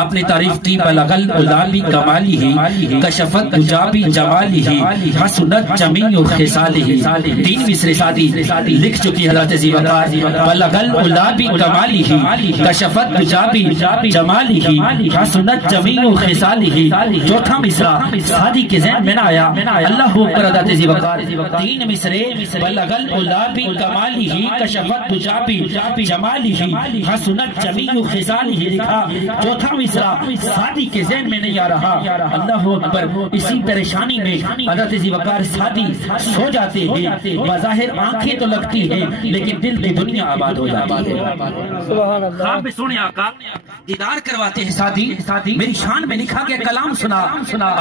آپ نے تعریف کی بلغ العلا کمالہ کشفت حجابی جمالہ حسنت جمیع خصالہ. 3 مصرے سعدی لکھ چکی حضرت ذی وقار. بلغ العلا کمالہ کشفت حجابی جمالہ حسنت جمیع خصالہ. چوتھا مصرع سعدی کے ذہن میں نہ آیا. اللہ اکبر حضرت ذی وقار. 3 مصرے بلغ العلا کمالہ کشفت حجابی جمالہ حسنت جمیع خصالہ لکھا. چوتھا مصرع سعدی کے ذہن میں نہیں آ رہا. اللہ اکبر. اسی پریشانی میں حضرت ذی وقار سعدی سو جاتے ہیں. بظاہر آنکھیں تو لگتی ہیں لیکن دل کی دنیا آباد ہو جاتی ہے. خواب میں سونے آقا دیدار کرواتے ہیں سعدی. میری شان میں لکھا گیا کلام سنا.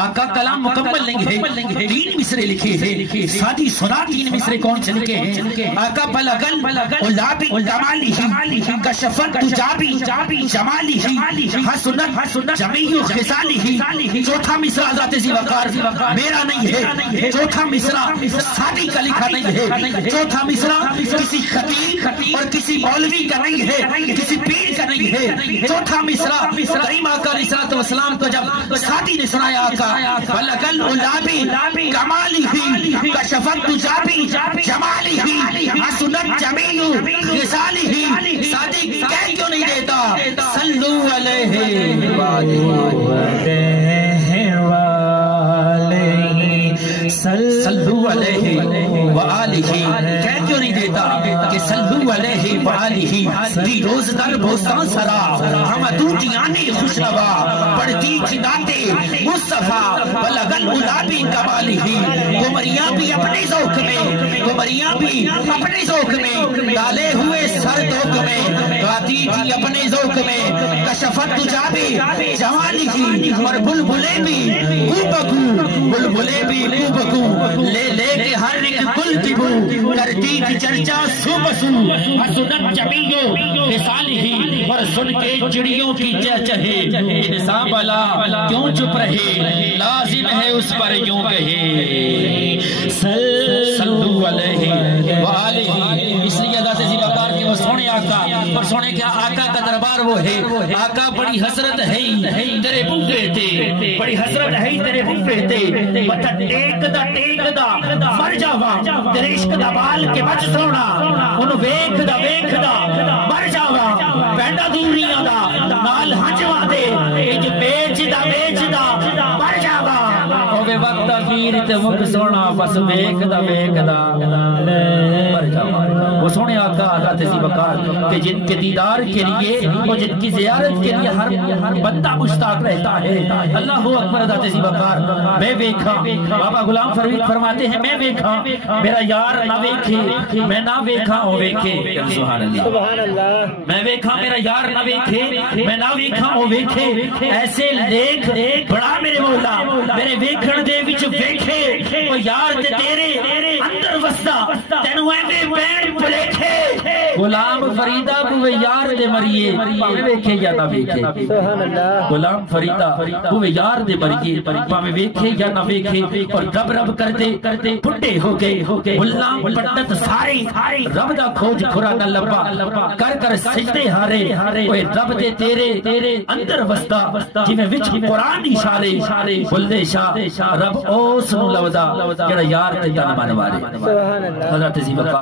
آقا کلام مکمل نہیں ہے. 3 مصرے لکھے ہیں سعدی. سنا 3 مصرے کون سے لکھے ہیں. آقا بلغ العلا کمالہ کشفت حجابی جمالہ حسنت جمیع خصالہ. چوتھا مصرع حضرت ذی وقار میرا نہیں ہے. چوتھا مصرع سعدی کا لکھا نہیں ہے. چوتھا مصرع کسی خطیب اور کسی مولوی کا نہیں ہے, کسی پیر کا نہیں ہے. چوتھا مصرع کریم آقا علیہ الصلوۃ والسلام کو جب سعدی نے سنایا آقا بلغ العلا کمالہ کشفت حجابی جمالہ حسنت جمیع خصالہ. سعدی کہہ کیوں نہیں دیتا صلو علیہ صلو علیہ وآلہ. کہہ کیوں نہیں دیتا کہ صلو علیہ وآلہ. دی روز در بوستان سرا ہم دودیانی خوشنوا پڑھتی چناتے مصطفیٰ بلغ العلا کمالہ. گمریاں بھی اپنے ذوق میں, گمریاں بھی اپنے ذوق میں, ڈالے ہوئے سر دوک میں گاتی تھی اپنے ذوق میں. کشفت حجابی جمالہ اور بلبلے بھی کو بکو, بلبلے بھی کو بکو لے لے کے ہر ایک گل کی بو کرتی تھی چرچا سو بسو. حسنت جمیع خصالہ اور سن کے چڑیوں کی چہچہے. انسان بلا کیوں چپ رہے لازم ہے اس پر یوں کہے صلو علیہ وآلہ. اس لیے حضرت ذی وقار کے وہ سونے آقا اور سونے کیا آقا کا دربار وہ ہے. آقا بڑی حسرت ہے تیرے بھوکے تے, بڑی حسرت ہے تیرے بھوکے تے. متھا ٹیک دا مر جاواں تیرے عشق دا بال کے بچ سونا. ان ویکھ دا مر جاواں پینڈا دوریاں دا نال ہنجواں دے اج بیچ دا مر جاواں. اوے وقت اخیر تے مک سونا بس ویکھ دا مر جاواں. وہ سونے آقا حضرت ذی وقار کہ جن کے دیدار کے لیے اور جن کی زیارت کے لیے ہر بندہ مشتاق رہتا ہے. اللہ اکبر. حضرت ذی وقار میں ویکھا بابا غلام فرید فرماتے ہیں میں ویکھا میرا یار نہ ویکھے میں نہ ویکھا او ویکھے. سبحان اللہ. میں ویکھا میرا یار نہ ویکھے میں نہ ویکھا او ویکھے. ایسے دیکھ بڑا میرے مولا میرے ویکھن دے وچ ویکھے او یار تے تیرے اندر وسدا تینوں ایویں بین بلیکھے. غلام فریدہ بوے یار دے مریے پاویں ویکھے یا نہ ویکھے. غلام فریدہ بوے یار دے مریے پاویں ویکھے یا نہ ویکھے. اور رب رب کرتے بڈھے ہو گئے ملا پٹت سارے رب دا کھوج کھرا نہ لبا کر سجدے ہارے. اوے رب دے تیرے اندر وسدا جویں وچ قرآن اشارے بلدے شاہ رب اس نو لودا جڑا یار تے تن مار وارے. حضرت ذی وقار